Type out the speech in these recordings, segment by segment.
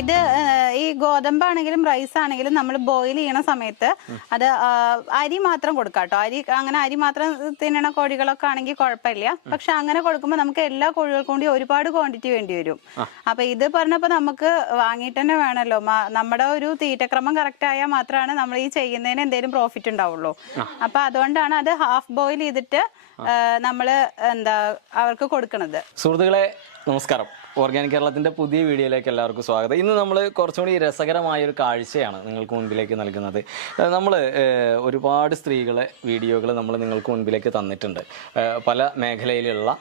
ഇത് ഈ ഗോതമ്പാണെങ്കിലും റൈസ് ആണെങ്കിലും നമ്മൾ ബോയിൽ ചെയ്യണ സമയത്ത് അത് അരി മാത്രം കൊടുക്കാം കേട്ടോ. അരി മാത്രം തിന്നണ കോഴികളൊക്കെ ആണെങ്കിൽ കുഴപ്പമില്ല. പക്ഷെ അങ്ങനെ കൊടുക്കുമ്പോൾ നമുക്ക് എല്ലാ കോഴികൾക്കും കൂടി ഒരുപാട് ക്വാണ്ടിറ്റി വേണ്ടി വരും. അപ്പൊ ഇത് പറഞ്ഞപ്പോ നമുക്ക് വാങ്ങിയിട്ട് തന്നെ വേണമല്ലോ. നമ്മുടെ ഒരു തീറ്റക്രമം കറക്റ്റ് ആയാൽ മാത്രമാണ് നമ്മൾ ഈ ചെയ്യുന്നതിന് എന്തെങ്കിലും പ്രോഫിറ്റ് ഉണ്ടാവുള്ളൂ. അപ്പൊ അതുകൊണ്ടാണ് അത് ഹാഫ് ബോയിൽ ചെയ്തിട്ട് നമ്മള് അവർക്ക് കൊടുക്കണത്. സുഹൃത്തുക്കളെ നമസ്കാരം. ഓർഗാനിക് കേരളത്തിൻ്റെ പുതിയ വീഡിയോയിലേക്ക് എല്ലാവർക്കും സ്വാഗതം. ഇന്ന് നമ്മൾ കുറച്ചുകൂടി രസകരമായൊരു കാഴ്ചയാണ് നിങ്ങൾക്ക് മുൻപിലേക്ക് നൽകുന്നത്. നമ്മൾ ഒരുപാട് സ്ത്രീകളെ വീഡിയോകൾ നമ്മൾ നിങ്ങൾക്ക് മുൻപിലേക്ക് തന്നിട്ടുണ്ട്. പല മേഖലയിലുള്ള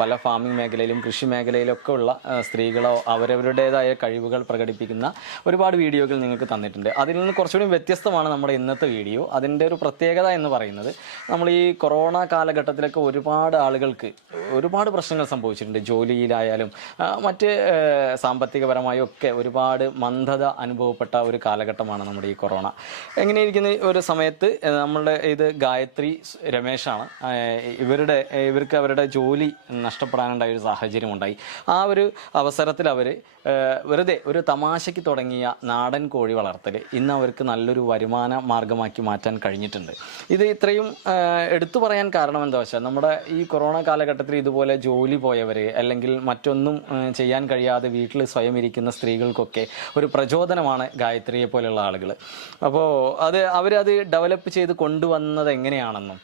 പല ഫാമിംഗ് മേഖലയിലും കൃഷി മേഖലയിലൊക്കെ ഉള്ള സ്ത്രീകളോ അവരവരുടേതായ കഴിവുകൾ പ്രകടിപ്പിക്കുന്ന ഒരുപാട് വീഡിയോകൾ നിങ്ങൾക്ക് തന്നിട്ടുണ്ട്. അതിൽ നിന്ന് കുറച്ചുകൂടി വ്യത്യസ്തമാണ് നമ്മുടെ ഇന്നത്തെ വീഡിയോ. അതിൻ്റെ ഒരു പ്രത്യേകത എന്ന് പറയുന്നത്, നമ്മൾ ഈ കൊറോണ കാലഘട്ടത്തിലൊക്കെ ഒരുപാട് ആളുകൾക്ക് ഒരുപാട് പ്രശ്നങ്ങൾ സംഭവിച്ചിട്ടുണ്ട്. ജോലിയിലായാലും മറ്റ് സാമ്പത്തികപരമായും ഒക്കെ ഒരുപാട് മന്ദത അനുഭവപ്പെട്ട ഒരു കാലഘട്ടമാണ് നമ്മുടെ ഈ കൊറോണ. എങ്ങനെയിരിക്കുന്ന ഒരു സമയത്ത് നമ്മളുടെ ഇത് ഗായത്രി രമേശാണ്. ഇവർക്ക് അവരുടെ ജോലി നഷ്ടപ്പെടാനുണ്ടായ ഒരു സാഹചര്യം ഉണ്ടായി. ആ ഒരു അവസരത്തിൽ അവർ വെറുതെ ഒരു തമാശയ്ക്ക് തുടങ്ങിയ നാടൻ കോഴി വളർത്തൽ ഇന്ന് അവർക്ക് നല്ലൊരു വരുമാന മാർഗമാക്കി മാറ്റാൻ കഴിഞ്ഞിട്ടുണ്ട്. ഇത് ഇത്രയും എടുത്തു പറയാൻ കാരണം എന്താ വെച്ചാൽ, നമ്മുടെ ഈ കൊറോണ കാലഘട്ടത്തിൽ ഇതുപോലെ ജോലി പോയവർ അല്ലെങ്കിൽ മറ്റൊന്നും ചെയ്യാൻ കഴിയാതെ വീട്ടിൽ സ്വയം ഇരിക്കുന്ന സ്ത്രീകൾക്കൊക്കെ ഒരു പ്രചോദനമാണ് ഗായത്രിയെ പോലെയുള്ള ആളുകൾ. അപ്പോൾ അവരത് ഡെവലപ്പ് ചെയ്ത് കൊണ്ടുവന്നത് എങ്ങനെയാണെന്നും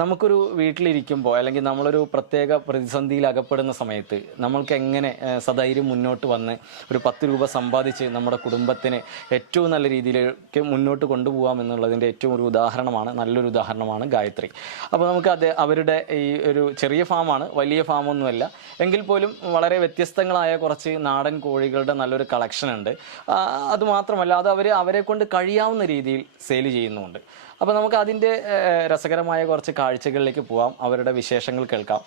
നമുക്കൊരു വീട്ടിലിരിക്കുമ്പോൾ അല്ലെങ്കിൽ നമ്മളൊരു പ്രത്യേക പ്രതിസന്ധിയിൽ അകപ്പെടുന്ന സമയത്ത് നമ്മൾക്ക് എങ്ങനെ സധൈര്യം മുന്നോട്ട് വന്ന് ഒരു 10 രൂപ സമ്പാദിച്ച് നമ്മുടെ കുടുംബത്തിന് ഏറ്റവും നല്ല രീതിയിലേക്ക് മുന്നോട്ട് കൊണ്ടുപോകാം എന്നുള്ളതിൻ്റെ ഏറ്റവും ഒരു ഉദാഹരണമാണ്, നല്ലൊരു ഉദാഹരണമാണ് ഗായത്രി. അപ്പോൾ നമുക്ക് അവരുടെ ഈ ഒരു ചെറിയ ഫാമാണ്, വലിയ ഫാമൊന്നുമല്ല എങ്കിൽ പോലും വളരെ വ്യത്യസ്തങ്ങളായ കുറച്ച് നാടൻ കോഴികളുടെ നല്ലൊരു കളക്ഷൻ ഉണ്ട്. അതുമാത്രമല്ല അത് അവരെ കൊണ്ട് കഴിയാവുന്ന രീതിയിൽ സെയിൽ ചെയ്യുന്നുമുണ്ട്. അപ്പോൾ നമുക്ക് അതിൻ്റെ രസകരമായ കുറച്ച് കാഴ്ചകളിലേക്ക് പോവാം, അവരുടെ വിശേഷങ്ങൾ കേൾക്കാം.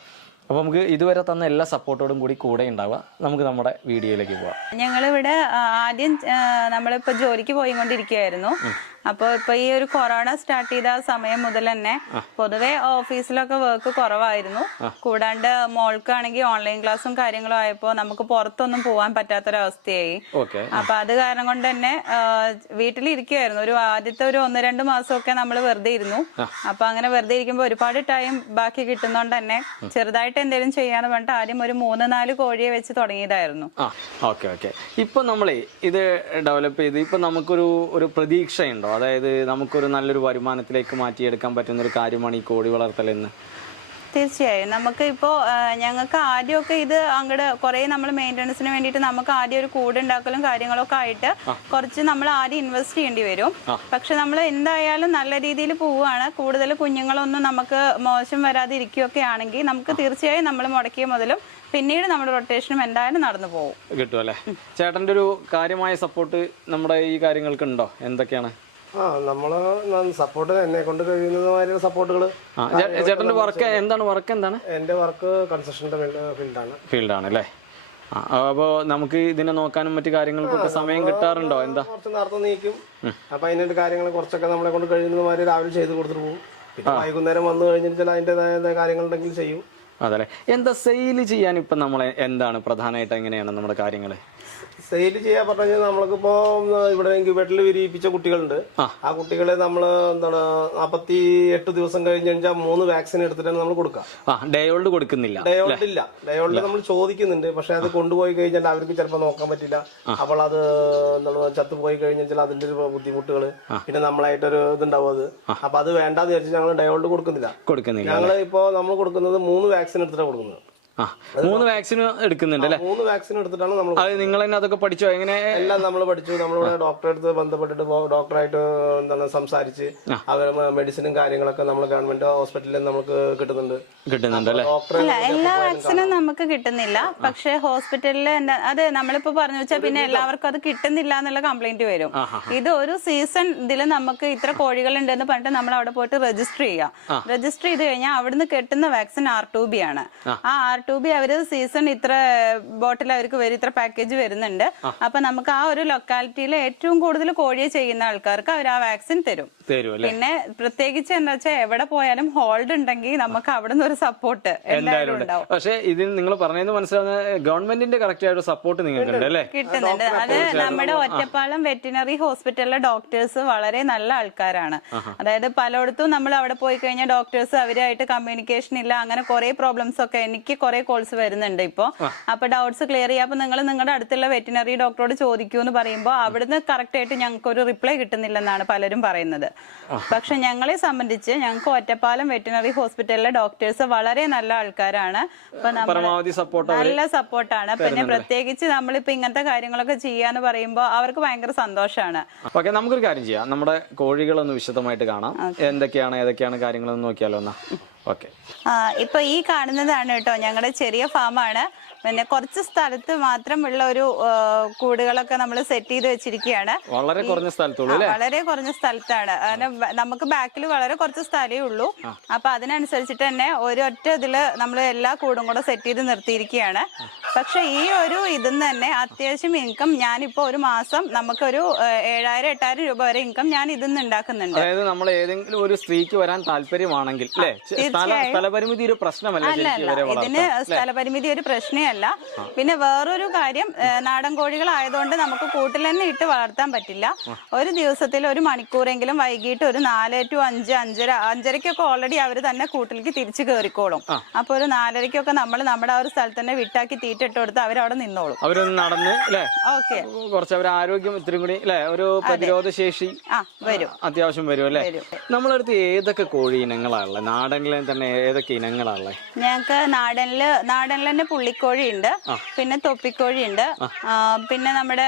അപ്പോൾ നമുക്ക് ഇതുവരെ തന്ന എല്ലാ സപ്പോർട്ടോടും കൂടെ ഉണ്ടാവുക. നമുക്ക് നമ്മുടെ വീഡിയോയിലേക്ക് പോവാം. ഞങ്ങളിവിടെ ആദ്യം നമ്മളിപ്പോൾ ജോലിക്ക് പോയിക്കൊണ്ടിരിക്കുകയായിരുന്നു. അപ്പോൾ ഇപ്പൊ ഈ ഒരു കൊറോണ സ്റ്റാർട്ട് ചെയ്ത സമയം മുതൽ തന്നെ പൊതുവെ ഓഫീസിലൊക്കെ വർക്ക് കുറവായിരുന്നു. കൂടാണ്ട് മോൾക്കാണെങ്കിൽ ഓൺലൈൻ ക്ലാസ്സും കാര്യങ്ങളും ആയപ്പോൾ നമുക്ക് പുറത്തൊന്നും പോകാൻ പറ്റാത്തൊരവസ്ഥയായി. അപ്പൊ അത് കാരണം കൊണ്ട് തന്നെ വീട്ടിലിരിക്കുവായിരുന്നു. ആദ്യത്തെ ഒരു 1-2 മാസമൊക്കെ നമ്മൾ വെറുതെ ഇരുന്നു. അപ്പൊ അങ്ങനെ വെറുതെ ഇരിക്കുമ്പോൾ ഒരുപാട് ടൈം ബാക്കി കിട്ടുന്നോണ്ട് തന്നെ ചെറുതായിട്ട് എന്തെങ്കിലും ചെയ്യാന്ന് പറഞ്ഞിട്ട് ആദ്യം ഒരു 3-4 കോഴിയെ വെച്ച് തുടങ്ങിയതായിരുന്നു. ഇപ്പൊ നമ്മളെ ഇത് ഡെവലപ്പ് ചെയ്ത് ഇപ്പൊ നമുക്കൊരു പ്രതീക്ഷയുണ്ടോ? അതായത് നമുക്കൊരു നല്ലൊരു വരുമാനത്തിലേക്ക് മാറ്റിയെടുക്കാൻ പറ്റുന്ന ഒരു കാര്യമാണ് ഈ കോഴി വളർത്തലെന്ന്. തീർച്ചയായും നമുക്ക് ഇപ്പോൾ ഞങ്ങൾക്ക് ആദ്യമൊക്കെ ഇത് അങ്ങോട്ട് കുറേ നമ്മൾ മെയിൻ്റനൻസിന് വേണ്ടിയിട്ട് നമുക്ക് ആദ്യം ഒരു കൂട് ഉണ്ടാക്കലും കാര്യങ്ങളൊക്കെ ആയിട്ട് കുറച്ച് നമ്മൾ ആദ്യം ഇൻവെസ്റ്റ് ചെയ്യേണ്ടി വരും. പക്ഷെ നമ്മൾ എന്തായാലും നല്ല രീതിയിൽ പോവുകയാണ്, കൂടുതൽ കുഞ്ഞുങ്ങളൊന്നും നമുക്ക് മോശം വരാതെ ഇരിക്കുകയൊക്കെ ആണെങ്കിൽ നമുക്ക് തീർച്ചയായും നമ്മൾ മുടക്കിയ മുതലും പിന്നീട് നമ്മുടെ റൊട്ടേഷനും എന്തായാലും നടന്നു പോകും, കിട്ടും അല്ലേ? ചേട്ടൻ്റെ ഒരു കാര്യമായ സപ്പോർട്ട് നമ്മുടെ ഈ കാര്യങ്ങൾക്ക് ഉണ്ടോ? എന്തൊക്കെയാണ് നമ്മള് സപ്പോർട്ട് എന്നെ കൊണ്ട് കഴിയുന്നതുമായ സപ്പോർട്ടുകൾ. ചേട്ടന്റെ വർക്ക് എന്താണ്? എന്റെ വർക്ക് കൺസ്ട്രക്ഷന്റെ ഫീൽഡാണ് അല്ലേ? അപ്പോൾ നമുക്ക് ഇതിനെ നോക്കാനും മറ്റു കാര്യങ്ങൾക്കൊക്കെ സമയം കിട്ടാറുണ്ടോ? എന്താ കുറച്ച് നേരത്തെ നീക്കും. അപ്പൊ അതിന്റെ കാര്യങ്ങൾ കുറച്ചൊക്കെ നമ്മളെ കൊണ്ട് കഴിയുന്നതുമാതിരി രാവിലെ ചെയ്ത് കൊടുത്തിട്ട് പോകും. പിന്നെ വൈകുന്നേരം വന്നു കഴിഞ്ഞാൽ അതിൻ്റെതായ കാര്യങ്ങളുണ്ടെങ്കിൽ ചെയ്യും. അതല്ലേ? എന്താ സെയിൽ ചെയ്യാൻ ഇപ്പൊ നമ്മളെ എന്താണ് പ്രധാനമായിട്ട് എങ്ങനെയാണ് നമ്മുടെ കാര്യങ്ങൾ സെയിൽ ചെയ്യാൻ പറഞ്ഞാൽ നമ്മൾക്കിപ്പോ ഇവിടെ ഇൻക്യുബേറ്ററിൽ വിരിയിപ്പിച്ച കുട്ടികളുണ്ട്. ആ കുട്ടികളെ നമ്മള് 48 ദിവസം കഴിഞ്ഞ് കഴിഞ്ഞാൽ 3 വാക്സിൻ എടുത്തിട്ടാണ് നമ്മൾ കൊടുക്കുക. ഡേ ഓൾഡ് കൊടുക്കുന്നില്ല. ഡേ ഓൾഡ് നമ്മൾ ചോദിക്കുന്നുണ്ട്. പക്ഷെ അത് കൊണ്ടുപോയി കഴിഞ്ഞാൽ അവർക്ക് ചിലപ്പോൾ നോക്കാൻ പറ്റില്ല. അപ്പോൾ അത് ചത്തുപോയി കഴിഞ്ഞാൽ അതിന്റെ ഒരു ബുദ്ധിമുട്ടുകൾ, പിന്നെ നമ്മളായിട്ടൊരു ഇതുണ്ടാവും. അപ്പൊ അത് വേണ്ടാന്ന് വിചാരിച്ച് ഞങ്ങൾ ഡേ ഓൾഡ് കൊടുക്കുന്നില്ല. ഞങ്ങൾ ഇപ്പോ നമ്മൾ കൊടുക്കുന്നത് 3 വാക്സിൻ എടുത്തിട്ടാണ് കൊടുക്കുന്നത്. 3 വാക്സിൻ എടുക്കുന്നുണ്ട് അല്ലേ? 3 വാക്സിൻ എടുത്തിട്ടാണ് നമ്മൾ. അത് നിങ്ങൾ തന്നെ അതൊക്കെ പഠിച്ചോ? എങ്ങനെ? എല്ലാം നമ്മൾ പഠിച്ചു. നമ്മളിവിടെ ഡോക്ടറെ അടുത്ത് ബന്ധപ്പെട്ടിട്ട് ഡോക്ടറായിട്ട് സംസാരിച്ച് അവർ മെഡിസിനും കാര്യങ്ങളൊക്കെ നമ്മൾ ഗവൺമെന്റ് ഹോസ്പിറ്റലിൽ നമുക്ക് കിട്ടുന്നുണ്ട് അല്ലേ? എല്ലാ വാക്സിനും നമുക്ക് കിട്ടുന്നില്ല. പക്ഷെ ഹോസ്പിറ്റലിൽ അത് നമ്മളിപ്പോ പറഞ്ഞു വെച്ചാൽ പിന്നെ എല്ലാവർക്കും അത് കിട്ടുന്നില്ല എന്നുള്ള കംപ്ലൈന്റ് വരും. ഇത് ഒരു സീസൺ ഇതിൽ നമുക്ക് ഇത്ര കോഴികൾ ഉണ്ടെന്ന് പറഞ്ഞിട്ട് നമ്മൾ അവിടെ പോയിട്ട് രജിസ്റ്റർ ചെയ്യാം. രജിസ്റ്റർ ചെയ്ത് കഴിഞ്ഞാൽ അവിടുന്ന് കിട്ടുന്ന വാക്സിൻ R2B ആണ്. ആ ബി അവര് സീസൺ ഇത്ര ബോട്ടിൽ അവർക്ക് വരും, ഇത്ര പാക്കേജ് വരുന്നുണ്ട്. അപ്പൊ നമുക്ക് ആ ഒരു ലൊക്കാലിറ്റിയിൽ ഏറ്റവും കൂടുതൽ കോഴിയെ ചെയ്യുന്ന ആൾക്കാർക്ക് അവർ ആ വാക്സിൻ തരും. പിന്നെ പ്രത്യേകിച്ച് എന്താ വെച്ചാൽ എവിടെ പോയാലും ഹോൾഡ് ഉണ്ടെങ്കിൽ നമുക്ക് അവിടെ നിന്ന് ഒരു സപ്പോർട്ട് എന്തായാലും ഉണ്ടാവും. പക്ഷേ ഇതിൽ നിങ്ങൾ പറഞ്ഞത് മനസ്സിലാവുന്ന ഗവൺമെന്റിന്റെ കറക്റ്റ് ആയിട്ട് സപ്പോർട്ട് നിങ്ങൾക്ക് അല്ലേ കിട്ടുന്നുണ്ട്. അത് നമ്മുടെ ഒറ്റപ്പാലം വെറ്റിനറി ഹോസ്പിറ്റലിലെ ഡോക്ടേഴ്സ് വളരെ നല്ല ആൾക്കാരാണ്. അതായത് പലയിടത്തും നമ്മൾ അവിടെ പോയി കഴിഞ്ഞാൽ ഡോക്ടേഴ്സ് അവരുമായിട്ട് കമ്മ്യൂണിക്കേഷൻ ഇല്ല, അങ്ങനെ കുറെ പ്രോബ്ലംസ് ഒക്കെ എനിക്ക് കുറെ കോൾസ് വരുന്നുണ്ട് ഇപ്പൊ. അപ്പൊ ഡൗട്ട്സ് ക്ലിയർ ചെയ്യാം, അപ്പൊ നിങ്ങൾ നിങ്ങളുടെ അടുത്തുള്ള വെറ്റിനറി ഡോക്ടറോട് ചോദിക്കൂ എന്ന് പറയുമ്പോൾ അവിടുന്ന് കറക്റ്റ് ആയിട്ട് ഞങ്ങൾക്ക് ഒരു റിപ്ലൈ കിട്ടുന്നില്ലെന്നാണ് പലരും പറയുന്നത്. പക്ഷെ ഞങ്ങളെ സംബന്ധിച്ച് ഞങ്ങൾക്ക് ഒറ്റപ്പാലം വെറ്റിനറി ഹോസ്പിറ്റലിലെ ഡോക്ടേഴ്സ് വളരെ നല്ല ആൾക്കാരാണ്. നല്ല സപ്പോർട്ടാണ്. പിന്നെ പ്രത്യേകിച്ച് നമ്മളിപ്പോ ഇങ്ങനത്തെ കാര്യങ്ങളൊക്കെ ചെയ്യാന്ന് പറയുമ്പോൾ അവർക്ക് ഭയങ്കര സന്തോഷമാണ്. ഓക്കെ, നമുക്കൊരു കാര്യം ചെയ്യാം, നമ്മുടെ കോഴികളൊന്ന് വിശദമായിട്ട് കാണാം, ഏതൊക്കെയാണ് കാര്യങ്ങളെന്ന് നോക്കിയാലോ എന്നാ. ഓക്കെ, ഇപ്പൊ ഈ കാണുന്നതാണ് കേട്ടോ ഞങ്ങളുടെ ചെറിയ ഫാമാണ്. പിന്നെ കുറച്ച് സ്ഥലത്ത് മാത്രമുള്ള ഒരു കൂടുകളൊക്കെ നമ്മൾ സെറ്റ് ചെയ്ത് വെച്ചിരിക്കുകയാണ്. വളരെ കുറഞ്ഞ സ്ഥലത്തുള്ളൂ, വളരെ കുറഞ്ഞ സ്ഥലത്താണ്. നമുക്ക് ബാക്കിൽ വളരെ കുറച്ച് സ്ഥലമേ ഉള്ളൂ. അപ്പൊ അതിനനുസരിച്ചിട്ട് തന്നെ ഒരൊറ്റ ഇതില് നമ്മൾ എല്ലാ കൂടും കൂടെ സെറ്റ് ചെയ്ത് നിർത്തിയിരിക്കുകയാണ്. പക്ഷെ ഈ ഒരു ഇതിന്ന് തന്നെ അത്യാവശ്യം ഇൻകം ഞാനിപ്പോ ഒരു മാസം നമുക്കൊരു 7,000-8,000 രൂപ വരെ ഇൻകം ഞാൻ ഇതിന്ന് ഉണ്ടാക്കുന്നുണ്ട്. അതായത് നമ്മൾ ഏതെങ്കിലും ഒരു സ്ത്രീക്ക് വരാൻ താല്പര്യമാണെങ്കിൽ സ്ഥലപരിമിതി ഒരു പ്രശ്നമല്ല. ഇതിന് സ്ഥലപരിമിതി ഒരു പ്രശ്നമല്ല. പിന്നെ വേറൊരു കാര്യം, നാടൻ കോഴികളായതുകൊണ്ട് നമുക്ക് കൂട്ടിൽ തന്നെ ഇട്ട് വളർത്താൻ പറ്റില്ല. ഒരു ദിവസത്തിൽ ഒരു മണിക്കൂറെങ്കിലും വൈകിട്ട് ഒരു 4 to 5, 5:30 ഓൾറെഡി അവര് തന്നെ കൂട്ടിലേക്ക് തിരിച്ചു കയറിക്കോളും. അപ്പൊ ഒരു 4:30 നമ്മൾ നമ്മുടെ ആ ഒരു സ്ഥലത്ത് തന്നെ വിട്ടാക്കി തീറ്റിട്ട് കൊടുത്ത് അവരവിടെ നിന്നോളും. അവരൊന്ന് നടന്ന് ഓക്കെ, കുറച്ച് അവർ ആരോഗ്യം ഇത്തിരി കൂടി ഒരു പ്രതിരോധ ശേഷി വരും, അത്യാവശ്യം വരും അല്ലെ. നമ്മളടുത്ത് ഏതൊക്കെ കോഴി ഇനങ്ങളാണുള്ളത്? നാടനിലെ തന്നെ ഏതൊക്കെ ഇനങ്ങളാണുള്ളത്? ഞങ്ങക്ക് നാടനിൽ തന്നെ പുള്ളിക്കോഴി ഉണ്ട്, പിന്നെ തൊപ്പിക്കോഴി ഉണ്ട്, പിന്നെ നമ്മുടെ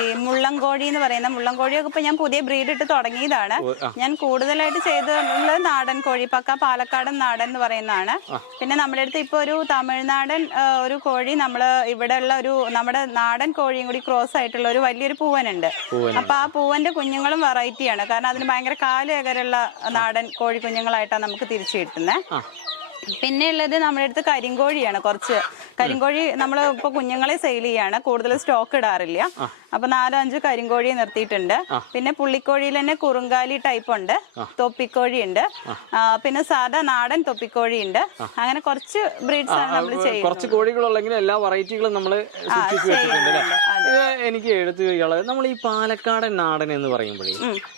ഈ മുള്ളൻകോഴി എന്ന് പറയുന്ന മുള്ളൻകോഴിയൊക്കെ ഇപ്പൊ ഞാൻ പുതിയ ബ്രീഡ് ഇട്ട് തുടങ്ങിയതാണ്. ഞാൻ കൂടുതലായിട്ട് ചെയ്തിട്ടുള്ളത് നാടൻ കോഴി, പക്ക പാലക്കാടൻ നാടൻ എന്ന് പറയുന്നതാണ്. പിന്നെ നമ്മുടെ അടുത്ത് ഇപ്പൊ ഒരു തമിഴ്നാടൻ ഒരു കോഴി നമ്മള് ഇവിടെ ഉള്ള ഒരു നമ്മുടെ നാടൻ കോഴിയും കൂടി ക്രോസ് ആയിട്ടുള്ള ഒരു വലിയൊരു പൂവനുണ്ട്. അപ്പൊ ആ പൂവന്റെ കുഞ്ഞുങ്ങളും വെറൈറ്റിയാണ്, കാരണം അതിന് ഭയങ്കര കാലേകരുള്ള നാടൻ കോഴി കുഞ്ഞുങ്ങളായിട്ടാണ് നമുക്ക് തിരിച്ചു കിട്ടുന്നത്. പിന്നെ ഉള്ളത് നമ്മുടെ അടുത്ത് കരിങ്കോഴിയാണ്. കുറച്ച് കരിങ്കോഴി നമ്മൾ ഇപ്പൊ കുഞ്ഞുങ്ങളെ സെയിൽ ചെയ്യാണ്, കൂടുതൽ സ്റ്റോക്ക് ഇടാറില്ല. അപ്പൊ 4-5 കരിങ്കോഴിയെ നിർത്തിയിട്ടുണ്ട്. പിന്നെ പുള്ളിക്കോഴിയിൽ തന്നെ കുറുങ്കാലി ടൈപ്പ് ഉണ്ട്, തൊപ്പിക്കോഴി ഉണ്ട്, പിന്നെ സാധാ നാടൻ തൊപ്പിക്കോഴി ഉണ്ട്. അങ്ങനെ കുറച്ച് ബ്രീഡ്സ് ആണ് നമ്മൾ ചെയ്യുന്നത്. കുറച്ച് കോഴികളുള്ളെങ്കിൽ എല്ലാ വെറൈറ്റികളും നമ്മൾ എനിക്ക് എടുത്തു ചോദിക്കാനുള്ളത്, നമ്മൾ ഈ പാലക്കാടൻ നാടൻ എന്ന് പറയുമ്പോഴേ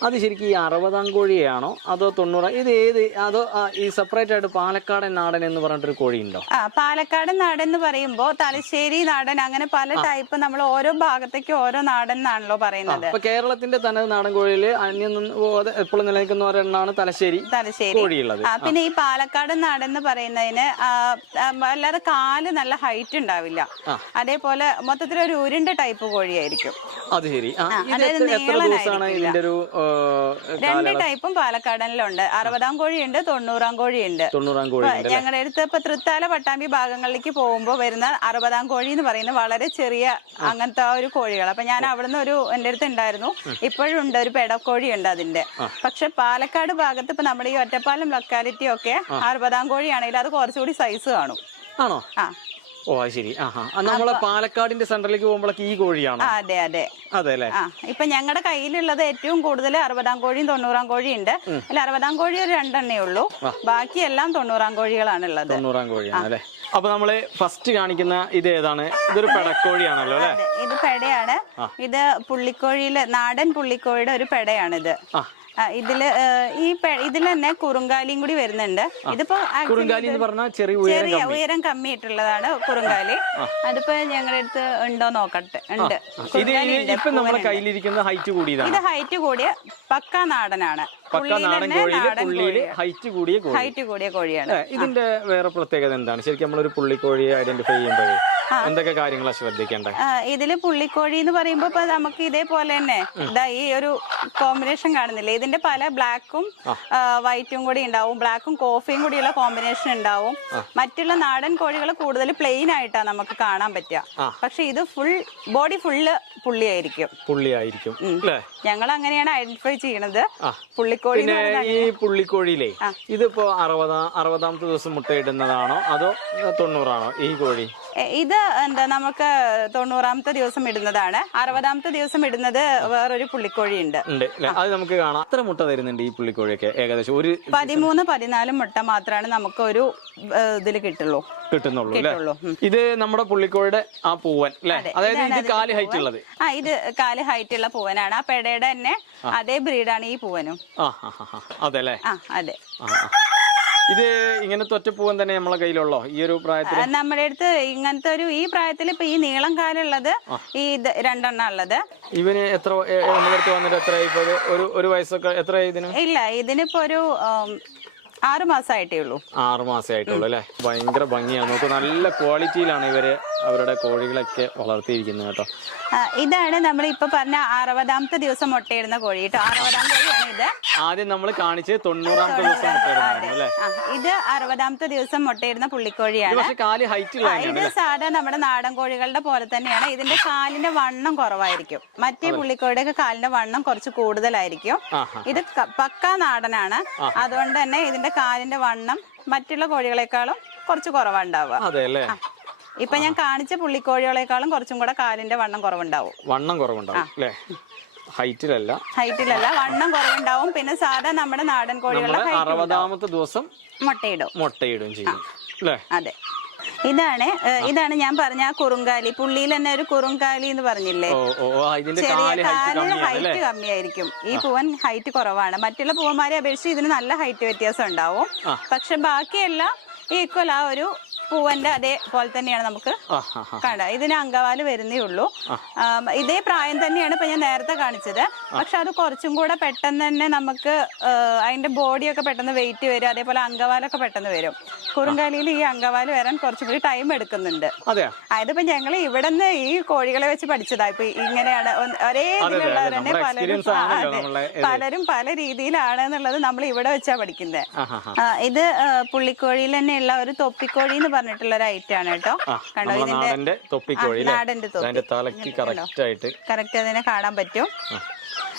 അത് ശരിക്കും ഈ 60 കോഴിയാണോ അതോ 90? ഇത് ഏത്? അതോ ഈ സെപ്പറേറ്റ് ആയിട്ട് പാലക്കാടൻ നാടൻ എന്ന് പറഞ്ഞിട്ടൊരു കോഴി ഉണ്ടോ? പാലക്കാടൻ നാടൻ എന്ന് പറയുമ്പോ തലശ്ശേരി നാടൻ, അങ്ങനെ പല ടൈപ്പ് നമ്മൾ ഓരോ ഭാഗത്തേക്ക് ഓരോ നാടൻ എന്നാണല്ലോ പറയുന്നത്. കേരളത്തിന്റെ തനത് നാടൻ കോഴിയില് എപ്പോഴും നിലനിൽക്കുന്ന ഒരെണ്ണാണ് തലശ്ശേരി കോഴിയുള്ളത്. പിന്നെ ഈ പാലക്കാടൻ നാടൻ എന്ന് പറയുന്നതിന് അല്ലാതെ കാല് നല്ല ഹൈറ്റ് ഉണ്ടാവില്ല, അതേപോലെ മൊത്തത്തിൽ ഒരു ഉരുണ്ട ടൈപ്പ് കോഴിയായിരിക്കും. അത് ശരി. അതായത് നീളനായിരിക്കില്ല. 2 ടൈപ്പും പാലക്കാടനിലുണ്ട്. 60 കോഴിയുണ്ട്, 90 കോഴിയുണ്ട്. ഞങ്ങളുടെ അടുത്ത് ഇപ്പൊ തൃത്താല പട്ടാമ്പി ഭാഗങ്ങളിലേക്ക് പോകുമ്പോ വരുന്ന 60 കോഴി എന്ന് പറയുന്നത് വളരെ ചെറിയ അങ്ങനത്തെ ആ ഒരു കോഴികൾ. അപ്പൊ ഞാൻ അവിടുന്ന് എന്റെ അടുത്ത് ഉണ്ടായിരുന്നു, ഇപ്പോഴും ഉണ്ട്, ഒരു പെടക്കോഴി ഉണ്ട് അതിന്റെ. പക്ഷെ പാലക്കാട് ഭാഗത്ത് ഇപ്പൊ നമ്മുടെ ഈ ഒറ്റപ്പാലം ലൊക്കാലിറ്റി ഒക്കെ 60 കോഴിയാണെങ്കിൽ അത് കുറച്ചുകൂടി സൈസ് കാണും. ആണോ? ഓ ശരി. നമ്മളെ പാലക്കാടിന്റെ സെന്ററിലേക്ക് പോകുമ്പോഴൊക്കെ ഈ കോഴിയാണ്. അതെ അതെ അതെ അല്ലേ. ഇപ്പൊ ഞങ്ങളുടെ കയ്യിലുള്ളത് ഏറ്റവും കൂടുതൽ 60 കോഴിയും 90 കോഴിയും ഉണ്ട്. അല്ല 60 കോഴി ഒരു 2 എണ്ണേ ഉള്ളൂ, ബാക്കിയെല്ലാം 90 കോഴികളാണുള്ളത്. 90 കോഴിയാണ് അല്ലെ. അപ്പൊ നമ്മള് ഫസ്റ്റ് കാണിക്കുന്ന ഇത് ഏതാണ്? ഇതൊരു പെടക്കോഴിയാണല്ലോ അല്ലെ? ഇത് പെടയാണ്. ഇത് പുള്ളിക്കോഴിയിലെ നാടൻ പുള്ളിക്കോഴിയുടെ ഒരു പെടയാണിത്. ഇതിൽ തന്നെ കുറുങ്കാലിയും കൂടി വരുന്നുണ്ട്. ഇതിപ്പോ ചെറിയ ഉയരം കമ്മിയിട്ടുള്ളതാണ് കുറുങ്കാലി. അതിപ്പോ ഞങ്ങളുടെ അടുത്ത് ഉണ്ടോ നോക്കട്ടെ. ഉണ്ട്. ഇത് ഹൈറ്റ് കൂടിയ പക്ക നാടനാണ്. ഹൈറ്റ് കൂടിയ കോഴിയാണ്. ഇതിന്റെ വേറെ പ്രത്യേകത എന്താണ്? ശരിക്കും നമ്മളൊരു പുള്ളിക്കോഴിയെ ഐഡന്റിഫൈ ചെയ്യുമ്പോഴേ എന്തൊക്കെ കാര്യങ്ങളാണ് ശ്രദ്ധിക്കേണ്ടത്? ഇതില് പുള്ളിക്കോഴി എന്ന് പറയുമ്പോ ഇപ്പൊ നമുക്ക് ഇതേപോലെ തന്നെ ഈ ഒരു കോമ്പിനേഷൻ കാണുന്നില്ലേ, ഇതിന്റെ പല ബ്ലാക്കും വൈറ്റും കൂടി ഉണ്ടാവും, ബ്ലാക്കും കോഫിയും കൂടിയുള്ള കോമ്പിനേഷൻ ഉണ്ടാവും. മറ്റുള്ള നാടൻ കോഴികൾ കൂടുതൽ പ്ലെയിൻ ആയിട്ടാണ് നമുക്ക് കാണാൻ പറ്റുക. പക്ഷെ ഇത് ബോഡി ഫുള്ള് പുള്ളിയായിരിക്കും. ഞങ്ങൾ അങ്ങനെയാണ് ഐഡന്റിഫൈ ചെയ്യണത്. പുള്ളിക്കോഴി എന്ന് പിന്നെ പറയുന്നത് ഈ പുള്ളിക്കോഴിയിലേ ഇതിപ്പോ 60ാമത്തെ ദിവസം മുട്ടയിടുന്നതാണോ അതോ 90ആണോ ഈ കോഴി? ഇത് എന്താ നമുക്ക് 90ാമത്തെ ദിവസം ഇടുന്നതാണ്. 60ാമത്തെ ദിവസം ഇടുന്നത് വേറൊരു പുള്ളിക്കോഴി ഉണ്ട്. അത് നമുക്ക് കാണാം. എത്ര മുട്ട തരുന്നുണ്ട് ഈ പുള്ളിക്കോഴിയൊക്കെ? ഏകദേശം ഒരു 13-14 മുട്ട മാത്രമാണ് നമുക്ക് ഒരു ഇതിൽ കിട്ടുന്നുള്ളൂ. ഇത് നമ്മുടെ പുള്ളിക്കോഴിയുടെ ആ പൂവൻ അല്ലെ? അതായത് ഇത് കാല് ഹൈറ്റ് ഉള്ളത്. ഇത് കാല് ഹൈറ്റ് ഉള്ള പൂവനാണ്. ആ പെടയുടെ തന്നെ അതേ ബ്രീഡാണ് ഈ പൂവനും. അതെ അല്ലേ? അതെ. ഇത് ഇങ്ങനത്തെ ഒറ്റ പൂവൻ തന്നെ നമ്മളെ കയ്യിലുള്ളോ ഈ ഒരു പ്രായത്തിൽ? നമ്മുടെ അടുത്ത് ഇങ്ങനത്തെ ഈ പ്രായത്തിൽ ഇപ്പൊ ഈ നീളം കാലുള്ളത് ഈ 2 എണ്ണം ഉള്ളത്. ഇവന് എത്ര നമ്മുടെ അടുത്ത് വന്നിട്ട് എത്രയായി? ഇപ്പൊ ഒരു വയസ്സൊക്കെ എത്രയായി ഇതിന്? ഇല്ല, ഇതിനിപ്പോ ഒരു 6 മാസമായിട്ടേ ഉള്ളൂ. 6 മാസമായിട്ടുള്ളൂ അല്ലെ? ഭയങ്കര ഭംഗിയാണ്. നമുക്ക് നല്ല ക്വാളിറ്റിയിലാണ് ഇവര് അവരുടെ കോഴികളൊക്കെ വളർത്തിയിരിക്കുന്നത് കേട്ടോ. ഇതാണ് നമ്മൾ ഇപ്പൊ പറഞ്ഞ 60ാമത്തെ ദിവസം മുട്ടയിടുന്ന കോഴി കേട്ടോ. 60ാം കോഴിയാണ് ഇത്. ആദ്യം നമ്മൾ കാണിച്ച് 90ാമത്തെ ദിവസം മുട്ടയിടുന്നതാണ് അല്ലേ? ഇത് 60ാമത്തെ ദിവസം മുട്ടയിടുന്ന പുള്ളിക്കോഴിയാണ്. കാല് ഹൈറ്റ് ഉള്ള ഇത് സാധാരണ നമ്മുടെ നാടൻ കോഴികളുടെ പോലെ തന്നെയാണ്. ഇതിന്റെ കാലിന്റെ വണ്ണം കുറവായിരിക്കും. മറ്റേ പുള്ളിക്കോഴിയുടെ ഒക്കെ കാലിന്റെ വണ്ണം കുറച്ച് കൂടുതലായിരിക്കും. ഇത് പക്കാ നാടനാണ്. അതുകൊണ്ട് തന്നെ ഇതിന്റെ കാലിന്റെ വണ്ണം മറ്റുള്ള കോഴികളെക്കാളും കുറച്ച് കുറവുണ്ടാവുക. അതെ അല്ലേ? ഇപ്പൊ ഞാൻ കാണിച്ച പുള്ളിക്കോഴികളെക്കാളും കുറച്ചും കൂടെ കാലിന്റെ വണ്ണം കുറവുണ്ടാവും. വണ്ണം കുറവുണ്ടാവും അല്ലേ? ഹൈറ്റിലല്ല, വണ്ണം കുറവുണ്ടാവും. പിന്നെ സാധാ നമ്മുടെ നാടൻ കോഴികളുടെ 60ാമത്തെ ദിവസം മുട്ടയിടും ചെയ്യും അല്ലേ? അതെ. ഇതാണ് ഞാൻ പറഞ്ഞ ആ കുറുങ്കാലി. പുള്ളിയിൽ തന്നെ ഒരു കുറുങ്കാലി എന്ന് പറഞ്ഞില്ലേ? ചെറിയ കാലിന് ഹൈറ്റ് കമ്മിയായിരിക്കും. ഈ പൂവൻ ഹൈറ്റ് കുറവാണ്. മറ്റുള്ള പൂവന്മാരെ അപേക്ഷിച്ച് ഇതിന് നല്ല ഹൈറ്റ് വ്യത്യാസം ഉണ്ടാവും. പക്ഷെ ബാക്കിയെല്ലാം ഈക്വൽ ആ ഒരു പൂവന്റെ അതേപോലെ തന്നെയാണ് നമുക്ക് കാണാം. ഇതിന് അങ്കവാല് വരുന്നേ ഉള്ളൂ. ഇതേ പ്രായം തന്നെയാണ് ഇപ്പൊ ഞാൻ നേരത്തെ കാണിച്ചത്. പക്ഷെ അത് കുറച്ചും കൂടെ പെട്ടെന്ന് തന്നെ നമുക്ക് അതിന്റെ ബോഡിയൊക്കെ പെട്ടെന്ന് വെയിറ്റ് വരും. അതേപോലെ അങ്കവാലൊക്കെ പെട്ടെന്ന് വരും. കുറുങ്കാലിയിൽ ഈ അങ്കവാല് വരാൻ കുറച്ചും കൂടി ടൈം എടുക്കുന്നുണ്ട്. അതിപ്പോ ഞങ്ങള് ഇവിടെ നിന്ന് ഈ കോഴികളെ വെച്ച് പഠിച്ചതാ. ഇപ്പൊ ഇങ്ങനെയാണ് ഒരേ ഇതിലുള്ളവർ തന്നെ പലരും പല രീതിയിലാണ് എന്നുള്ളത് നമ്മൾ ഇവിടെ വെച്ചാ പഠിക്കുന്നത്. ഇത് പുള്ളിക്കോഴിയിൽ തന്നെയുള്ള ഒരു തൊപ്പിക്കോഴി എന്ന് പറഞ്ഞിട്ടുള്ള ഒരു ഐറ്റം ആണ് കേട്ടോ. കണ്ടോ? ഇതിന്റെ നാടന്റെ തൊപ്പി. കറക്റ്റ് അതിനെ കാണാൻ പറ്റും.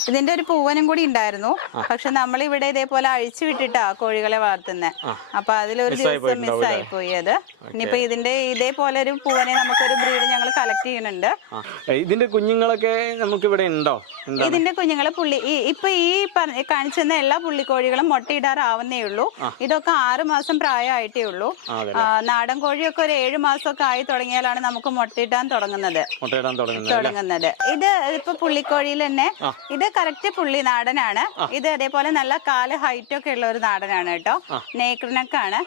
ഇതിന്റെ ഒരു പൂവനും കൂടി ഉണ്ടായിരുന്നു. പക്ഷെ നമ്മളിവിടെ ഇതേപോലെ അഴിച്ചു വിട്ടിട്ടാ കോഴികളെ വളർത്തുന്നത്. അപ്പൊ അതിലൊരു ദിവസം മിസ്സായി പോയി അത്. ഇനിയിപ്പോ ഇതിന്റെ ഇതേപോലെ ഒരു പൂവനെ നമുക്കൊരു ബ്രീഡ് ഞങ്ങൾ കളക്ട് ചെയ്യുന്നുണ്ട്. ഇതിന്റെ കുഞ്ഞുങ്ങളൊക്കെ നമുക്ക് ഇവിടെ ഉണ്ടോ? ഇതിന്റെ കുഞ്ഞുങ്ങള് ഇപ്പൊ ഈ കാണിച്ചെന്ന എല്ലാ പുള്ളിക്കോഴികളും മുട്ടയിടാറാവുന്നേ ഉള്ളൂ. ഇതൊക്കെ 6 മാസം പ്രായമായിട്ടേ ഉള്ളൂ. നാടൻ കോഴിയൊക്കെ ഒരു 7 മാസമൊക്കെ ആയി തുടങ്ങിയാലാണ് നമുക്ക് മുട്ടയിടാൻ തുടങ്ങുന്നത്. ഇത് ഇപ്പൊ പുള്ളിക്കോഴിയിൽ തന്നെ ഇത് കറക്റ്റ് പുള്ളി നാടനാണ്. ഇത് അതേപോലെ നല്ല കാല് ഹൈറ്റ് ഒക്കെ ഉള്ള ഒരു നാടനാണ് കേട്ടോ. നേക്കഡ് നെക്കാണ്.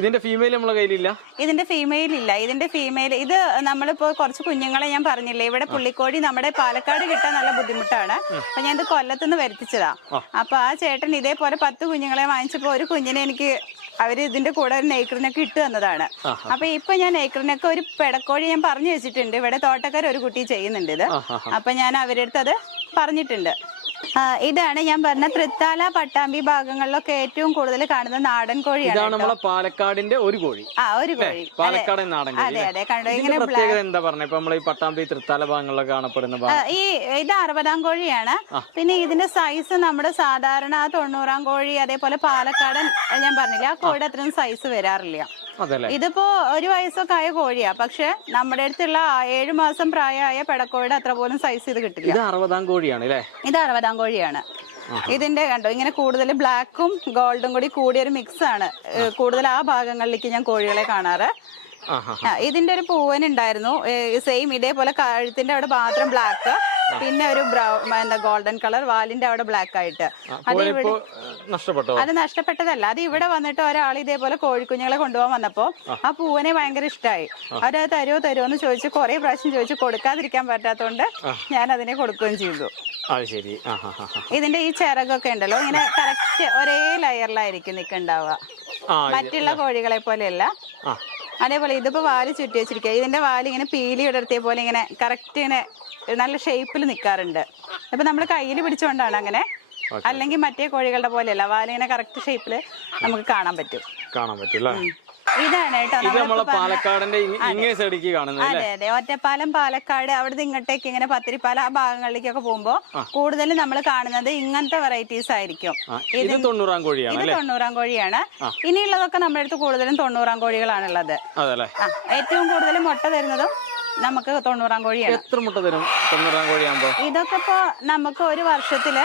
ഇതിന്റെ ഫീമെയിൽ നമ്മളെ കയ്യിലില്ല. ഇതിന്റെ ഫീമെയിൽ ഇല്ല. ഇതിന്റെ ഫീമെയിൽ ഇത് നമ്മളിപ്പോ കുറച്ച് കുഞ്ഞുങ്ങളെ ഞാൻ പറഞ്ഞില്ലേ, ഇവിടെ പുള്ളിക്കോഴി നമ്മുടെ പാലക്കാട് കിട്ടാൻ നല്ല ബുദ്ധിമുട്ടാണ്. അപ്പൊ ഞാൻ ഇത് കൊല്ലത്തുനിന്ന് വരുത്തിച്ചതാ. അപ്പൊ ആ ചേട്ടൻ ഇതേപോലെ 10 കുഞ്ഞുങ്ങളെ വാങ്ങിച്ചപ്പോ ഒരു കുഞ്ഞിനെ എനിക്ക് അവര് ഇതിന്റെ കൂടെ ഒരു നെയ്ക്കറിനൊക്കെ ഇട്ട് തന്നതാണ്. അപ്പൊ ഇപ്പൊ ഞാൻ നെയ്ക്കറിനൊക്കെ ഒരു പെടക്കോഴി ഞാൻ പറഞ്ഞു വെച്ചിട്ടുണ്ട്. ഇവിടെ തോട്ടക്കാർ ഒരു കുട്ടി ചെയ്യുന്നുണ്ട് ഇത്. അപ്പൊ ഞാൻ അവരുടെ അടുത്ത് അത് പറഞ്ഞിട്ടുണ്ട്. ഇതാണ് ഞാൻ പറഞ്ഞ തൃത്താല, പട്ടാമ്പി ഭാഗങ്ങളിലൊക്കെ ഏറ്റവും കൂടുതൽ കാണുന്ന നാടൻ കോഴിയാണ്. ഇതാണ് നമ്മുടെ പാലക്കാടിന്റെ ഒരു കോഴി. ഒരു കോഴി, പാലക്കാടൻ നാടൻ കോഴി. അതെ അതെ. കണ്ടോ? ഇങ്ങനെ എന്താ പറഞ്ഞ ഇപ്പൊ നമ്മൾ ഈ പട്ടാമ്പി തൃത്താല ഭാഗങ്ങളിലൊക്കെ കാണപ്പെടുന്ന ഇത് 60ാം കോഴിയാണ്. പിന്നെ ഇതിന്റെ സൈസ് നമ്മുടെ സാധാരണ 90ാം കോഴി അതേപോലെ പാലക്കാടൻ ഞാൻ പറഞ്ഞില്ല, ആ കോഴിയുടെ അത്രയും സൈസ് വരാറില്ല. ഇതിപ്പോ 1 വയസ്സൊക്കെ ആയ കോഴിയാ. പക്ഷെ നമ്മുടെ അടുത്തുള്ള 7 മാസം പ്രായമായ പെടക്കോഴിയുടെ അത്ര പോലും സൈസ് ഇത് കിട്ടില്ല. ഇത് 60ാം കോഴിയാണ് അല്ലേ? ഇത് 60ാം കോഴിയാണ്. ഇതിന്റെ കണ്ടോ ഇങ്ങനെ കൂടുതൽ ബ്ലാക്കും ഗോൾഡും കൂടി കൂടിയൊരു മിക്സ് ആണ് കൂടുതൽ ആ ഭാഗങ്ങളിലേക്ക് ഞാൻ കോഴികളെ കാണാറ്. ഇതിന്റെ ഒരു പൂവൻ ഉണ്ടായിരുന്നു സെയിം ഇതേപോലെ. കഴുത്തിന്റെ അവിടെ മാത്രം ബ്ലാക്ക്, പിന്നെ ഒരു ഗോൾഡൻ കളർ, വാലിന്റെ അവിടെ ബ്ലാക്ക് ആയിട്ട്. അത് നഷ്ടപ്പെട്ടതല്ല. അത് ഇവിടെ വന്നിട്ട് ഒരാൾ ഇതേപോലെ കോഴിക്കുഞ്ഞുങ്ങളെ കൊണ്ടുപോകാൻ വന്നപ്പോ ആ പൂവനെ ഭയങ്കര ഇഷ്ടമായി. അവരത് തരുമോ എന്ന് ചോദിച്ചു. കുറെ പ്രാവശ്യം ചോദിച്ചു. കൊടുക്കാതിരിക്കാൻ പറ്റാത്തോണ്ട് ഞാൻ അതിനെ കൊടുക്കുകയും ചെയ്തു. ഇതിന്റെ ഈ ചിറകൊക്കെ ഉണ്ടല്ലോ ഇങ്ങനെ കറക്റ്റ് ഒരേ ലെയറിലായിരിക്കും നിൽക്കുന്നുണ്ടാവുക. മറ്റുള്ള കോഴികളെ പോലെയല്ല. അതേപോലെ ഇതിപ്പോ വാല് ചുറ്റി വെച്ചിരിക്കുക. ഇതിന്റെ വാല് ഇങ്ങനെ പീലി ഇടർത്തിയ പോലെ ഇങ്ങനെ കറക്റ്റ് ഇങ്ങനെ നല്ല ഷേപ്പിൽ നിൽക്കാറുണ്ട്. അപ്പൊ നമ്മൾ കയ്യിൽ പിടിച്ചുകൊണ്ടാണ് അങ്ങനെ. അല്ലെങ്കിൽ മറ്റേ കോഴികളുടെ പോലെയല്ല, വാലിങ്ങനെ കറക്റ്റ് ഷേപ്പിൽ നമുക്ക് കാണാൻ പറ്റും. ഇതാണ് കേട്ടോ ഇത് നമ്മളെ പാലക്കാടിന്റെ ഇങ്ങേ സൈഡിലേക്ക് കാണുന്നത്. അതെ അതെ, ഒറ്റപ്പാലം പാലക്കാട് അവിടുന്ന് ഇങ്ങോട്ടേക്ക് ഇങ്ങനെ പത്തിരിപ്പാല ആ ഭാഗങ്ങളിലേക്കൊക്കെ പോകുമ്പോ കൂടുതലും നമ്മൾ കാണുന്നത് ഇങ്ങനത്തെ വെറൈറ്റീസ് ആയിരിക്കും. ഇത് 90 കോഴിയാണ്. ഇത് 90 കോഴിയാണ്. ഇനിയുള്ളതൊക്കെ നമ്മുടെ അടുത്ത് കൂടുതലും 90 കോഴികളാണുള്ളത്. ഏറ്റവും കൂടുതൽ മുട്ട തരുന്നതും നമുക്ക് 90 കോഴിയാണ്. എത്ര മുട്ട തരും 90 കോഴിയാകുമ്പോ? ഇതൊക്കെ ഇപ്പൊ നമുക്ക് ഒരു വർഷത്തില്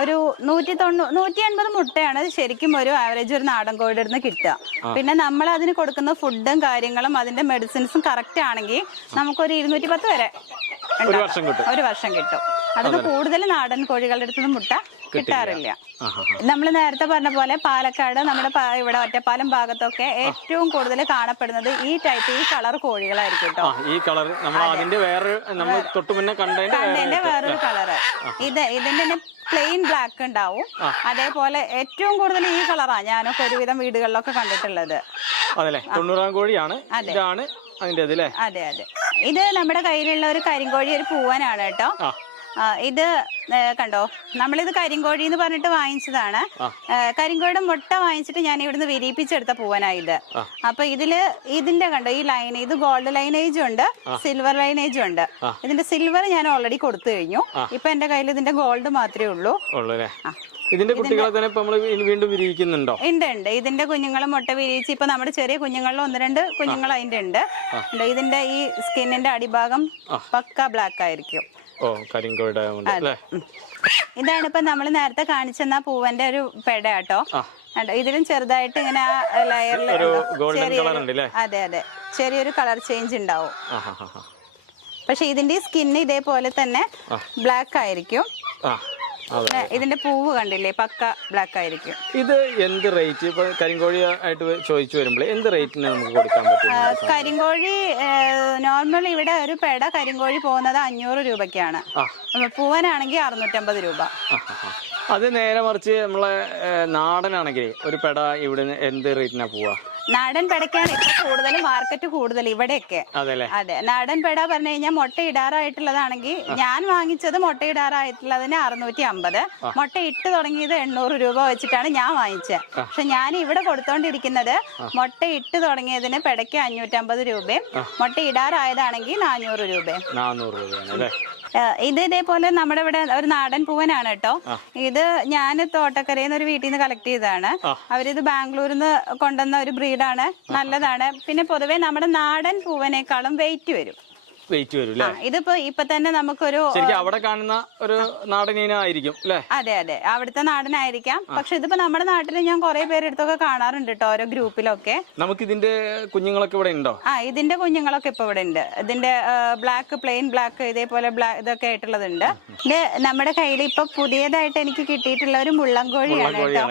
ഒരു 180 മുട്ടയാണ് ശരിക്കും ഒരു ആവറേജ് ഒരു നാടൻ കോഴിയുടെ അടുത്ത് കിട്ടുക. പിന്നെ നമ്മൾ അതിന് കൊടുക്കുന്ന ഫുഡും കാര്യങ്ങളും അതിന്റെ മെഡിസിൻസും കറക്റ്റ് ആണെങ്കിൽ നമുക്കൊരു 210 വരെ ഒരു വർഷം കിട്ടും. അതിന് കൂടുതൽ നാടൻ കോഴികളുടെ അടുത്ത് മുട്ട കിട്ടാറില്ല. നമ്മൾ നേരത്തെ പറഞ്ഞ പോലെ പാലക്കാട് നമ്മുടെ ഇവിടെ ഒറ്റപ്പാലം ഭാഗത്തൊക്കെ ഏറ്റവും കൂടുതൽ കാണപ്പെടുന്നത് ഈ ടൈപ്പ് ഈ കളർ കോഴികളായിരിക്കും കേട്ടോ. ഈ കളർ അതിന്റെ വേറൊരു കളറ്. ഇതിന്റെ പ്ലെയിൻ ബ്ലാക്ക് ഉണ്ടാവും. അതേപോലെ ഏറ്റവും കൂടുതൽ ഈ കളറാ ഞാനൊക്കെ ഒരുവിധം വീടുകളിലൊക്കെ കണ്ടിട്ടുള്ളത്. 90 കോഴിയാണ്. ഇതാണ് അതിന്റെ. അതെ അതെ, ഇത് നമ്മുടെ കയ്യിലുള്ള ഒരു കരിങ്കോഴി, ഒരു പൂവനാണ് കേട്ടോ. ഇത് കണ്ടോ, നമ്മളിത് കരിങ്കോഴി എന്ന് പറഞ്ഞിട്ട് വാങ്ങിച്ചതാണ്. കരിങ്കോഴിയുടെ മുട്ട വാങ്ങിച്ചിട്ട് ഞാൻ ഇവിടുന്ന് വിരിയിപ്പിച്ചെടുത്ത പൂവനായത്. അപ്പൊ ഇതിന്റെ കണ്ടോ ഈ ലൈൻ, ഇത് ഗോൾഡ് ലൈനേജും ഉണ്ട് സിൽവർ ലൈനേജും ഉണ്ട്. ഇതിന്റെ സിൽവർ ഞാൻ ഓൾറെഡി കൊടുത്തു കഴിഞ്ഞു. ഇപ്പൊ എന്റെ കയ്യിൽ ഇതിന്റെ ഗോൾഡ് മാത്രമേ ഉള്ളൂ. ഇതിന്റെ കുട്ടികളെ തന്നെ വീണ്ടും വിരിയിക്കുന്നുണ്ടോ? ഉണ്ട്. ഇതിന്റെ കുഞ്ഞുങ്ങളും മുട്ട വിരിയിച്ച് ഇപ്പൊ നമ്മുടെ ചെറിയ കുഞ്ഞുങ്ങളിൽ 1-2 കുഞ്ഞുങ്ങൾ അതിന്റെ ഉണ്ട്. ഇതിന്റെ ഈ സ്കിന്നിന്റെ അടിഭാഗം പക്ക ബ്ലാക്ക് ആയിരിക്കും. ഇതാണ് ഇപ്പൊ നമ്മൾ നേരത്തെ കാണിച്ചെന്ന പൂവന്റെ ഒരു പെട കേട്ടോ. ഇതിലും ചെറുതായിട്ട് ഇങ്ങനെ ആ ലെയറിൽ അതെ അതെ ചെറിയൊരു കളർ ചേഞ്ച് ഉണ്ടാവും. പക്ഷെ ഇതിന്റെ സ്കിന്ന് ഇതേപോലെ തന്നെ ബ്ലാക്ക് ആയിരിക്കും. ഇതിന്റെ പൂവ് കണ്ടില്ലേ, പക്ക ബ്ലാക്ക് ആയിരിക്കും. ഇത് എന്ത് റേറ്റ് ഇപ്പൊ കരിങ്കോഴി ആയിട്ട് ചോദിച്ചു വരുമ്പോൾ എന്ത് റേറ്റിന് നമുക്ക് കൊടുക്കാൻ പറ്റും? കരിങ്കോഴി നോർമൽ ഇവിടെ ഒരു പെട കരിങ്കോഴി പോകുന്നത് 500 രൂപയ്ക്കാണ്. പൂവനാണെങ്കിൽ 650 രൂപ. അത് നേരെ മറിച്ച് നമ്മളെ നാടനാണെങ്കിൽ ഒരു പെട ഇവിടെ എന്ത് റേറ്റിനാ പോവാ? നാടൻ പെടയ്ക്കാണ് ഇപ്പൊ കൂടുതൽ മാർക്കറ്റ് കൂടുതൽ ഇവിടെയൊക്കെ. അതെ, നാടൻ പെട പറഞ്ഞു കഴിഞ്ഞാൽ മുട്ട ഇടാറായിട്ടുള്ളതാണെങ്കിൽ ഞാൻ വാങ്ങിച്ചത് മുട്ട ഇടാറായിട്ടുള്ളതിന് 650. മുട്ട ഇട്ട് തുടങ്ങിയത് 800 രൂപ വെച്ചിട്ടാണ് ഞാൻ വാങ്ങിച്ചത്. പക്ഷെ ഞാൻ ഇവിടെ കൊടുത്തോണ്ടിരിക്കുന്നത് മുട്ട ഇട്ട് തുടങ്ങിയതിന് പെടയ്ക്ക് 550 രൂപയും മുട്ട ഇടാറായതാണെങ്കിൽ 400 രൂപയും. ഇത് ഇതേപോലെ നമ്മുടെ ഇവിടെ ഒരു നാടൻ പൂവനാണ് കേട്ടോ. ഇത് ഞാൻ തോട്ടക്കരയിൽ നിന്ന് ഒരു വീട്ടിൽ നിന്ന് കളക്ട് ചെയ്തതാണ്. അവരിത് ബാംഗ്ലൂരിൽ നിന്ന് കൊണ്ടുവന്ന ഒരു ബ്രീഡാണ്, നല്ലതാണ്. പിന്നെ പൊതുവെ നമ്മുടെ നാടൻ പൂവനേക്കാളും വെയിറ്റ് വരും. ഇതിപ്പോ ഇപ്പൊ തന്നെ നമുക്കൊരു അവിടെ കാണുന്ന ഒരു നാടനായിരിക്കും. അതെ അതെ, അവിടുത്തെ നാടനായിരിക്കാം. പക്ഷെ ഇതിപ്പോ നമ്മുടെ നാട്ടിൽ ഞാൻ കുറെ പേരെടുത്തൊക്കെ കാണാറുണ്ട് കേട്ടോ, ഓരോ ഗ്രൂപ്പിലൊക്കെ. നമുക്ക് ഇതിന്റെ കുഞ്ഞുങ്ങളൊക്കെ ഇവിടെ ഉണ്ടോ? ഇതിന്റെ കുഞ്ഞുങ്ങളൊക്കെ ഇപ്പൊ ഇവിടെ ഉണ്ട്. ഇതിന്റെ ബ്ലാക്ക്, പ്ലെയിൻ ബ്ലാക്ക് ഇതേപോലെ ഇതൊക്കെ ആയിട്ടുള്ളതുണ്ട്. ഇത് നമ്മുടെ കയ്യിൽ ഇപ്പൊ പുതിയതായിട്ട് എനിക്ക് കിട്ടിയിട്ടുള്ള ഒരു മുള്ളൻകോഴിയാണ് കേട്ടോ.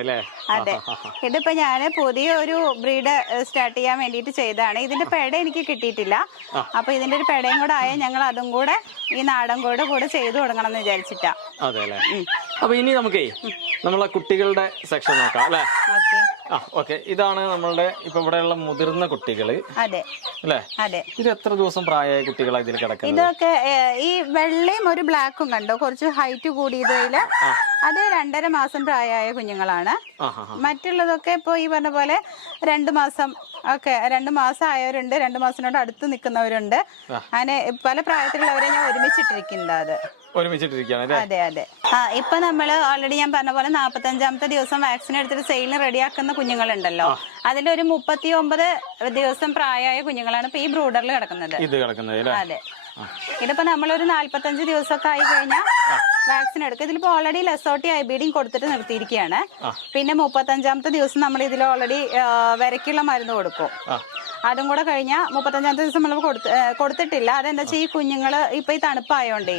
അതെ, ഇതിപ്പോ ഞാന് പുതിയ ഒരു ബ്രീഡ് സ്റ്റാർട്ട് ചെയ്യാൻ വേണ്ടിട്ട് ചെയ്തതാണ്. ഇതിന്റെ പെട എനിക്ക് കിട്ടിയിട്ടില്ല. അപ്പൊ ഇതിന്റെ ഒരു പെടയും കൂടെ ആയാൽ ഞങ്ങൾ അതും കൂടെ ഈ നാടൻ കോഴിയുടെ കൂടെ ചെയ്തു തുടങ്ങണം എന്ന് വിചാരിച്ചിട്ടാ. അതെ അല്ലേ. അപ്പൊ ഇനി നമുക്കേ നമ്മളെ കുട്ടികളുടെ സെക്ഷൻ നോക്കാം അല്ലെ? ഓക്കെ, ഇതാണ് നമ്മളുടെ ഇപ്പൊ ഇവിടെയുള്ള മുതിർന്ന കുട്ടികള്. അതെ അല്ലേ? അതെ. ഇത് എത്ര ദിവസം പ്രായമായ കുട്ടികളാണ് ഇതിൽ കിടക്കുന്നത്? ഇതൊക്കെ ഈ വെള്ളയും ഒരു ബ്ലാക്കും കണ്ടോ, കുറച്ച് ഹൈറ്റ് കൂടിയതില് അത് 2.5 മാസം പ്രായമായ കുഞ്ഞുങ്ങളാണ്. മറ്റുള്ളതൊക്കെ ഇപ്പൊ ഈ പറഞ്ഞ പോലെ 2 മാസം ഒക്കെ, 2 മാസം ആയവരുണ്ട്, 2 മാസത്തിനോട് അടുത്ത് നിൽക്കുന്നവരുണ്ട്. അങ്ങനെ പല പ്രായത്തിലുള്ളവരെ ഞാൻ ഒരുമിച്ചിട്ടിരിക്കുന്നത്. അതെ അതെ. ഇപ്പൊ നമ്മള് ഓൾറെഡി ഞാൻ പറഞ്ഞ പോലെ 45ാമത്തെ ദിവസം വാക്സിൻ എടുത്തിട്ട് സെയിലിന് റെഡിയാക്കുന്ന കുഞ്ഞുങ്ങളുണ്ടല്ലോ, അതിലൊരു 39 ദിവസം പ്രായമായ കുഞ്ഞുങ്ങളാണ് ഇപ്പൊ ഈ ബ്രൂഡറിൽ കിടക്കുന്നത്. അതെ, ഇതിപ്പോ നമ്മളൊരു 45 ദിവസമൊക്കെ ആയി കഴിഞ്ഞാൽ വാക്സിൻ എടുക്കും. ഇതിലിപ്പോ ഓൾറെഡി ലെസോട്ടി ഐബിഡിയും കൊടുത്തിട്ട് നിർത്തിയിരിക്കുകയാണ്. പിന്നെ 35ാമത്തെ ദിവസം നമ്മൾ ഇതിൽ ഓൾറെഡി വിരക്കുള്ള മരുന്ന് കൊടുക്കും. അതും കൂടെ കഴിഞ്ഞാൽ 35ാമത്തെ ദിവസം നമ്മൾ കൊടുത്തിട്ടില്ല. അതെന്താ വെച്ചാൽ ഈ കുഞ്ഞുങ്ങള് ഇപ്പൊ ഈ തണുപ്പായോണ്ടേ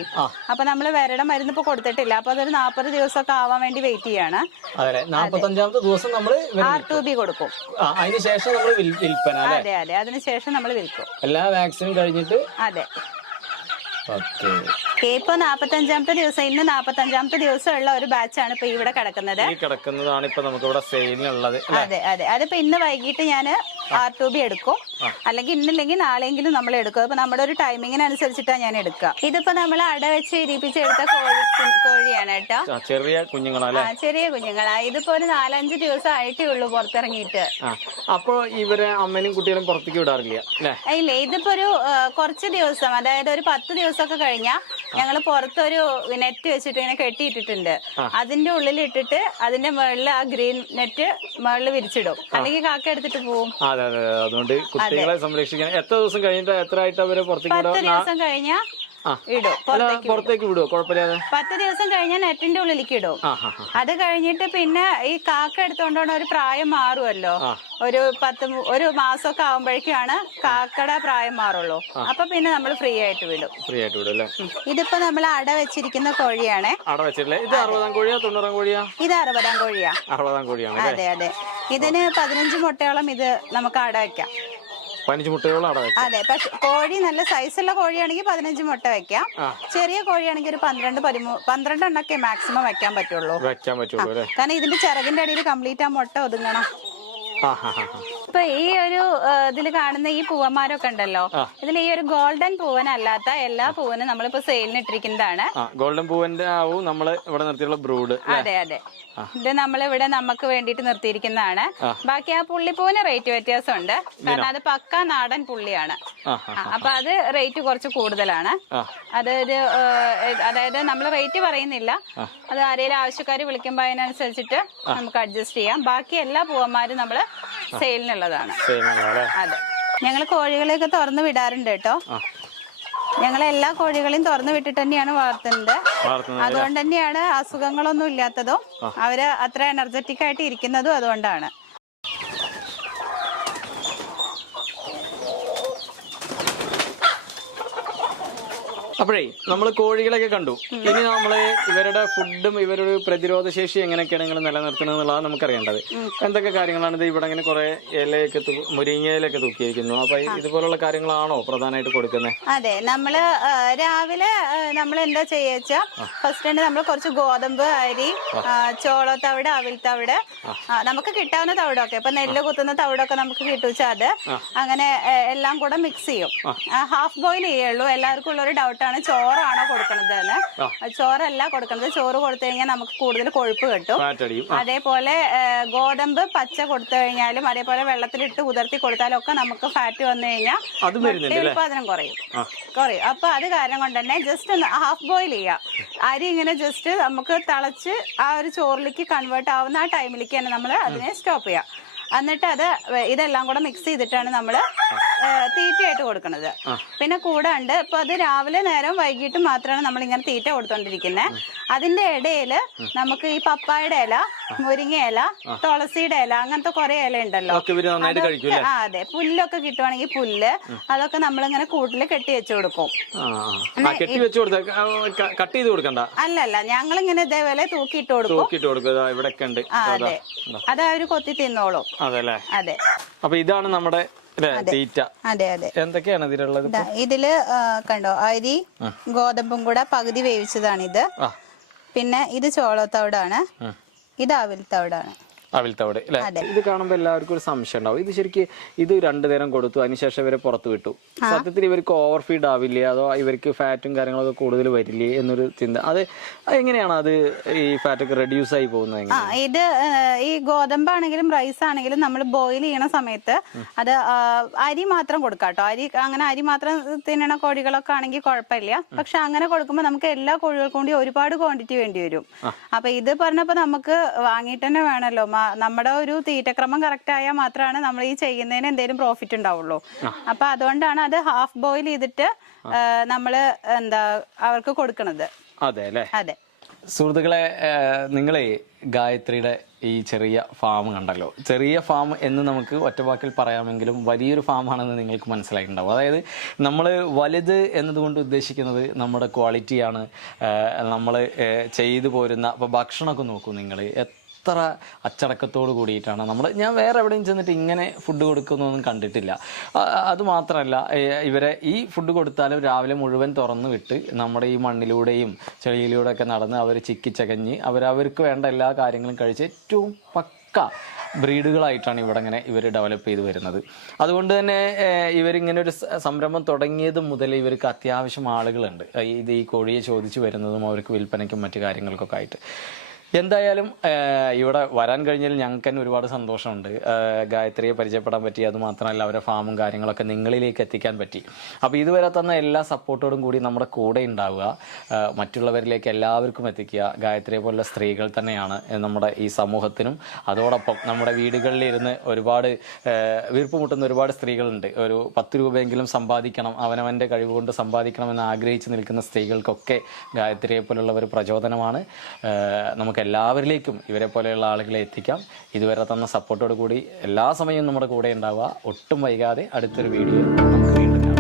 അപ്പൊ നമ്മള് വിരയുടെ മരുന്ന് ഇപ്പൊ കൊടുത്തിട്ടില്ല. അപ്പൊ അതൊരു 40 ദിവസമൊക്കെ ആവാൻ വേണ്ടി വെയിറ്റ് ചെയ്യാണ്. 45ാമത്തെ ദിവസം നമ്മൾ R2B കൊടുക്കും. അതിനുശേഷം നമ്മൾ വിൽപ്പന. അതെ അതെ, അതിനുശേഷം നമ്മൾ വിൽക്കും എല്ലാ വാക്സിനും കഴിഞ്ഞിട്ട്. അതെ. ഓക്കെ. ഇപ്പൊ 45ാമത്തെ ദിവസം, ഇന്ന് 45ാമത്തെ ദിവസമുള്ള ഒരു ബാച്ചാണ് ഇപ്പൊ ഇവിടെ കിടക്കുന്നത്. ഈ കിടക്കുന്നതാണ് ഇപ്പൊ നമുക്ക് ഇവിടെ സെയിലിനുള്ളത്. അതെ അതെ, അതിപ്പോ ഇന്ന് വൈകിട്ട് ഞാൻ R2B എടുക്കും, അല്ലെങ്കിൽ ഇന്നില്ലെങ്കിൽ നാളെയെങ്കിലും നമ്മൾ എടുക്കും. അപ്പൊ നമ്മുടെ ഒരു ടൈമിങ്ങിനനുസരിച്ചിട്ടാണ് ഞാൻ എടുക്കുക. ഇതിപ്പോ നമ്മൾ അട വെച്ച് ഇരിപ്പിച്ചെടുത്ത കോഴിയാണ് കേട്ടോ. ചെറിയ കുഞ്ഞുങ്ങളല്ലേ? ചെറിയ കുഞ്ഞുങ്ങളാ. ഇതിപ്പോ ഒരു 4-5 ദിവസം ആയിട്ടേ ഉള്ളൂ പുറത്തിറങ്ങിയിട്ട്. അപ്പൊ ഇവരെ അമ്മനും കുട്ടികളും പുറത്തേക്ക് വിടാറില്ല അല്ലേ? ഇല്ല, ഇതിപ്പോ ഒരു കുറച്ച് ദിവസം, അതായത് ഒരു 10 ദിവസമൊക്കെ കഴിഞ്ഞാൽ ഞങ്ങൾ പുറത്തൊരു നെറ്റ് വെച്ചിട്ട് ഇങ്ങനെ കെട്ടിയിട്ടിട്ടുണ്ട്. അതിന്റെ ഉള്ളിൽ ഇട്ടിട്ട് അതിന്റെ മുകളിൽ ആ ഗ്രീൻ നെറ്റ് മുകളിൽ വിരിച്ചിടും, അല്ലെങ്കിൽ കാക്ക എടുത്തിട്ട് പോവും. അതെ അതെ, അതുകൊണ്ട് കുട്ടികളെ സംരക്ഷിക്കാൻ എത്ര ദിവസം കഴിഞ്ഞിട്ട് എത്ര ആയിട്ട് അവരെ പുറത്തേക്ക് 10 ദിവസം കഴിഞ്ഞാൽ ഇടും, പുറത്തേക്ക് വിടുവോ? കുഴപ്പമില്ലാതെ 10 ദിവസം കഴിഞ്ഞാൽ നെറ്റിന്റെ ഉള്ളിലേക്ക് ഇടും. അത് കഴിഞ്ഞിട്ട് പിന്നെ ഈ കാക്ക എടുത്തോണ്ടാണ് ഒരു പ്രായം മാറുമല്ലോ, ഒരു മാസമൊക്കെ ആവുമ്പോഴേക്കാണ് കാക്കയുടെ പ്രായം മാറുള്ളൂ. അപ്പൊ പിന്നെ നമ്മൾ ഫ്രീ ആയിട്ട് വിടും. അല്ലേ? ഇതിപ്പോ നമ്മൾ അട വെച്ചിരിക്കുന്ന കോഴിയാണ്. അട വെച്ചിട്ടില്ലേ? ഇത് 60 കോഴിയാ 90 കോഴിയാ? ഇത് 60 കോഴിയാ. 60 കോഴിയാണ്. അതെ അതെ, ഇതിന് 15 മുട്ടയോളം ഇത് നമുക്ക് അട വെക്കാം. 15 മുട്ടയോളം അട വെക്കാം. അതെ, പക്ഷെ കോഴി നല്ല സൈസുള്ള കോഴിയാണെങ്കിൽ 15 മുട്ട വെക്കാം. ചെറിയ കോഴിയാണെങ്കിൽ ഒരു 12 എണ്ണൊക്കെ മാക്സിമം വെക്കാൻ പറ്റുള്ളൂ. കാരണം ഇതിന്റെ ചിറകിന്റെ അടിയിൽ കംപ്ലീറ്റ് ആ മുട്ട ഒതുങ്ങണം. ഇപ്പൊ ഈ ഒരു ഇതിൽ കാണുന്ന ഈ പൂവന്മാരൊക്കെ ഉണ്ടല്ലോ, ഇതിൽ ഈ ഒരു ഗോൾഡൻ പൂവൻ അല്ലാത്ത എല്ലാ പൂവനും നമ്മളിപ്പോ സെയിലിന് ഇട്ടിരിക്കുന്നതാണ്. ഗോൾഡൻ പൂവന്റെ ആവും നമ്മള് ഇവിടെ നിർത്തിയുള്ള ബ്രൂഡ്. അതെ അതെ, ഇത് നമ്മളിവിടെ നമുക്ക് വേണ്ടിട്ട് നിർത്തിയിരിക്കുന്നതാണ്. ബാക്കി ആ പുള്ളിപ്പൂവിന് റേറ്റ് വ്യത്യാസമുണ്ട്, കാരണം അത് പക്ക നാടൻ പുള്ളിയാണ്. അപ്പൊ അത് റേറ്റ് കുറച്ച് കൂടുതലാണ്. അതായത് നമ്മൾ റേറ്റ് പറയുന്നില്ല, അത് ആരെങ്കിലും ആവശ്യക്കാർ വിളിക്കുമ്പോ അതിനനുസരിച്ചിട്ട് നമുക്ക് അഡ്ജസ്റ്റ് ചെയ്യാം. ബാക്കി എല്ലാ പൂവന്മാരും നമ്മള് സെയിലിനുള്ളതാണ്. അതെ, ഞങ്ങൾ കോഴികളെയൊക്കെ തുറന്നു വിടാറുണ്ട് കേട്ടോ. ഞങ്ങൾ എല്ലാ കോഴികളെയും തുറന്നു വിട്ടിട്ട് തന്നെയാണ് വളർത്തുന്നത്. അതുകൊണ്ട് തന്നെയാണ് അസുഖങ്ങളൊന്നും ഇല്ലാത്തതും അവര് അത്ര എനർജറ്റിക് ആയിട്ട് ഇരിക്കുന്നതും അതുകൊണ്ടാണ്. അപ്പോഴേ നമ്മൾ കോഴികളൊക്കെ കണ്ടു. ഇനി നമ്മള് ഇവരുടെ ഫുഡും ഇവരുടെ പ്രതിരോധ ശേഷി എങ്ങനെയൊക്കെയാണ് നിങ്ങൾ നിലനിർത്തുന്നത് എന്നുള്ളതാണ് നമുക്കറിയേണ്ടത്. എന്തൊക്കെ കാര്യങ്ങളാണ്? ഇത് ഇവിടെ ഇങ്ങനെ കുറെ ഇലയൊക്കെ മുരിങ്ങയിലൊക്കെ തൂക്കിയിരിക്കുന്നു. അപ്പൊ ഇതുപോലുള്ള കാര്യങ്ങളാണോ പ്രധാനമായിട്ട് കൊടുക്കുന്നത്? അതെ, നമ്മള് രാവിലെ നമ്മൾ എന്താ ചെയ്യാ, ഫസ്റ്റ് തന്നെ നമ്മൾ കുറച്ച് ഗോതമ്പ്, അരി, ചോളത്തവിട്, അവിൽത്തവിട്, നമുക്ക് കിട്ടാവുന്ന തവിടൊക്കെ, ഇപ്പൊ നെല്ല് കുത്തുന്ന തവിടൊക്കെ നമുക്ക് കിട്ടുവെച്ചാൽ അത് അങ്ങനെ എല്ലാം കൂടെ മിക്സ് ചെയ്യും. ഹാഫ് ബോയിൽ ചെയ്യുള്ളൂ. എല്ലാവർക്കും ഉള്ള ഒരു ഡൗട്ട്, ചോറാണോ കൊടുക്കുന്നത് എന്ന്. ചോറല്ല കൊടുക്കുന്നത്. ചോറ് കൊടുത്തു കഴിഞ്ഞാൽ നമുക്ക് കൂടുതൽ കൊഴുപ്പ് കിട്ടും. അതേപോലെ ഗോതമ്പ് പച്ച കൊടുത്തു കഴിഞ്ഞാലും അതേപോലെ വെള്ളത്തിലിട്ട് കുതിർത്തി കൊടുത്താലും ഒക്കെ നമുക്ക് ഫാറ്റ് വന്നു കഴിഞ്ഞാൽ ഉൽപാദനം കുറയും. അപ്പൊ അത് കാരണം കൊണ്ട് തന്നെ ജസ്റ്റ് ഹാഫ് ബോയിൽ ചെയ്യാം. അരി ഇങ്ങനെ ജസ്റ്റ് നമുക്ക് തിളച്ച് ആ ഒരു ചോറിലേക്ക് കൺവേർട്ട് ആവുന്ന ആ ടൈമിലേക്ക് തന്നെ നമ്മൾ അതിനെ സ്റ്റോപ്പ് ചെയ്യാം. എന്നിട്ട് ഇതെല്ലാം കൂടെ മിക്സ് ചെയ്തിട്ടാണ് നമ്മള് തീറ്റയായിട്ട് കൊടുക്കുന്നത്. പിന്നെ കൂടാണ്ട് ഇപ്പൊ അത് രാവിലെ നേരം വൈകിട്ട് മാത്രമാണ് നമ്മൾ ഇങ്ങനെ തീറ്റ കൊടുത്തോണ്ടിരിക്കുന്നത്. അതിന്റെ ഇടയില് നമുക്ക് ഈ പപ്പായുടെ ഇല, മുരിങ്ങ ഇല, തുളസിയുടെ ഇല, അങ്ങനത്തെ കുറെ ഇല ഉണ്ടല്ലോ. അതെ, പുല്ലൊക്കെ കിട്ടുവാണെങ്കിൽ പുല്ല്, അതൊക്കെ നമ്മളിങ്ങനെ കൂട്ടില് കെട്ടി വെച്ചു കൊടുക്കും. അല്ലല്ല, ഞങ്ങളിങ്ങനെ ഇതേപോലെ തൂക്കിയിട്ട് കൊടുക്കും. അതെ, അത് അവര് കൊത്തി തിന്നോളും. അതെ, അപ്പൊ ഇതാണ് നമ്മുടെ തീറ്റ. അതെ അതെ, എന്തൊക്കെയാണ് ഇതിലുള്ളത്? ഇതില് കണ്ടോ, അരി ഗോതമ്പും കൂടെ പകുതി വേവിച്ചതാണിത്. പിന്നെ ഇത് ചോളത്തവിടാണ്, ഇത് അവിൽത്തവിടാണ്. അവിൽത്തവിട് അല്ലേ? ഇത് കാണുമ്പോൾ എല്ലാവർക്കും ഒരു സംശയം ഉണ്ടാവും. ഇത് ശരിക്കും ഇത് 2 നേരം കൊടുത്തു, അതിനുശേഷം ഇവരെ പുറത്ത് വിട്ടു. സത്യത്തിൽ ഇവർക്ക് ഓവർ ഫീഡ് ആവില്ലേ, അതോ ഇവർക്ക് ഫാറ്റും കാര്യങ്ങളൊക്കെ കൂടുതൽ വരില്ലേ എന്നൊരു ചിന്ത. അത് എങ്ങനെയാണ് അത് ഈ ഫാറ്റൊക്കെ റെഡ്യൂസ് ആയി പോകുന്നത്? ഇത് ഈ ഗോതമ്പാണെങ്കിലും റൈസ് ആണെങ്കിലും നമ്മൾ ബോയിൽ ചെയ്യണ സമയത്ത് അത് അരി മാത്രം കൊടുക്കാട്ടോ. അരി മാത്രം തിന്നണ കോഴികളൊക്കെ ആണെങ്കിൽ കുഴപ്പമില്ല. പക്ഷെ അങ്ങനെ കൊടുക്കുമ്പോൾ നമുക്ക് എല്ലാ കോഴികൾക്കും കൂടി ഒരുപാട് ക്വാണ്ടിറ്റി വേണ്ടി വരും. അപ്പൊ ഇത് പറഞ്ഞപ്പോ നമുക്ക് വാങ്ങിയിട്ട് തന്നെ വേണമല്ലോ. നമ്മുടെ ഒരു തീറ്റക്രമം കറക്റ്റ് ആയാൽ മാത്രമാണ് നമ്മൾ ഈ ചെയ്യുന്നതിന് എന്തെങ്കിലും പ്രോഫിറ്റ് ഉണ്ടാവുള്ളൂ. അപ്പൊ അതുകൊണ്ടാണ് അത് ഹാഫ് ബോയിൽ ചെയ്തിട്ട് നമ്മള് അവർക്ക് കൊടുക്കണത്. അതെ അല്ലേ? അതെ. സുഹൃത്തുക്കളെ, നിങ്ങളെ ഗായത്രിയുടെ ഈ ചെറിയ ഫാം കണ്ടല്ലോ. ചെറിയ ഫാം എന്ന് നമുക്ക് ഒറ്റവാക്കിൽ പറയാമെങ്കിലും വലിയൊരു ഫാമാണെന്ന് നിങ്ങൾക്ക് മനസ്സിലായിട്ടുണ്ടാവും. അതായത് നമ്മൾ വലുത് എന്നതുകൊണ്ട് ഉദ്ദേശിക്കുന്നത് നമ്മുടെ ക്വാളിറ്റിയാണ്. നമ്മൾ ചെയ്തു പോരുന്ന ഇപ്പോൾ ഭക്ഷണമൊക്കെ നോക്കൂ നിങ്ങൾ, അത്ര അച്ചടക്കത്തോട് കൂടിയിട്ടാണ് ഞാൻ വേറെ എവിടെയും ചെന്നിട്ട് ഇങ്ങനെ ഫുഡ് കൊടുക്കുന്നൊന്നും കണ്ടിട്ടില്ല. അതുമാത്രമല്ല, ഇവരെ ഈ ഫുഡ് കൊടുത്താലും രാവിലെ മുഴുവൻ തുറന്നു വിട്ട് നമ്മുടെ ഈ മണ്ണിലൂടെയും ചെളിയിലൂടെയൊക്കെ നടന്ന് അവർ ചിക്കിച്ചകഞ്ഞ് അവർക്ക് വേണ്ട എല്ലാ കാര്യങ്ങളും കഴിച്ച് ഏറ്റവും പക്ക ബ്രീഡുകളായിട്ടാണ് ഇവർ ഡെവലപ്പ് ചെയ്ത് വരുന്നത്. അതുകൊണ്ട് തന്നെ ഇവരിങ്ങനെ ഒരു സംരംഭം തുടങ്ങിയത് മുതൽ ഇവർക്ക് അത്യാവശ്യം ആളുകളുണ്ട്. ഈ കോഴിയെ ചോദിച്ചു വരുന്നതും അവർക്ക് വിൽപ്പനയ്ക്കും മറ്റു കാര്യങ്ങൾക്കൊക്കെ ആയിട്ട്. എന്തായാലും ഇവിടെ വരാൻ കഴിഞ്ഞാൽ ഞങ്ങൾക്ക് തന്നെ ഒരുപാട് സന്തോഷമുണ്ട്. ഗായത്രിയെ പരിചയപ്പെടാൻ പറ്റി, അതുമാത്രമല്ല അവരെ ഫാമും കാര്യങ്ങളൊക്കെ നിങ്ങളിലേക്ക് എത്തിക്കാൻ പറ്റി. അപ്പോൾ ഇതുവരെ തന്ന എല്ലാ സപ്പോർട്ടോടും കൂടി നമ്മുടെ കൂടെ ഉണ്ടാവുക, മറ്റുള്ളവരിലേക്ക് എല്ലാവർക്കും എത്തിക്കുക. ഗായത്രിയെ പോലുള്ള സ്ത്രീകൾ തന്നെയാണ് നമ്മുടെ ഈ സമൂഹത്തിനും, അതോടൊപ്പം നമ്മുടെ വീടുകളിലിരുന്ന് ഒരുപാട് വീർപ്പുമുട്ടുന്ന ഒരുപാട് സ്ത്രീകളുണ്ട്. ഒരു 10 രൂപയെങ്കിലും സമ്പാദിക്കണം, അവനവൻ്റെ കഴിവുകൊണ്ട് സമ്പാദിക്കണമെന്ന് ആഗ്രഹിച്ച് നിൽക്കുന്ന സ്ത്രീകൾക്കൊക്കെ ഗായത്രിയെ പോലുള്ളവർ പ്രചോദനമാണ്. നമുക്ക് എല്ലാവരിലേക്കും ഇവരെ പോലെയുള്ള ആളുകളെ എത്തിക്കാം. ഇതുവരെ തന്ന സപ്പോർട്ടോട് കൂടി എല്ലാ സമയവും നമ്മുടെ കൂടെ ഉണ്ടാവുക. ഒട്ടും വൈകാതെ അടുത്തൊരു വീഡിയോ നമുക്ക് വീണ്ടും കാണാം.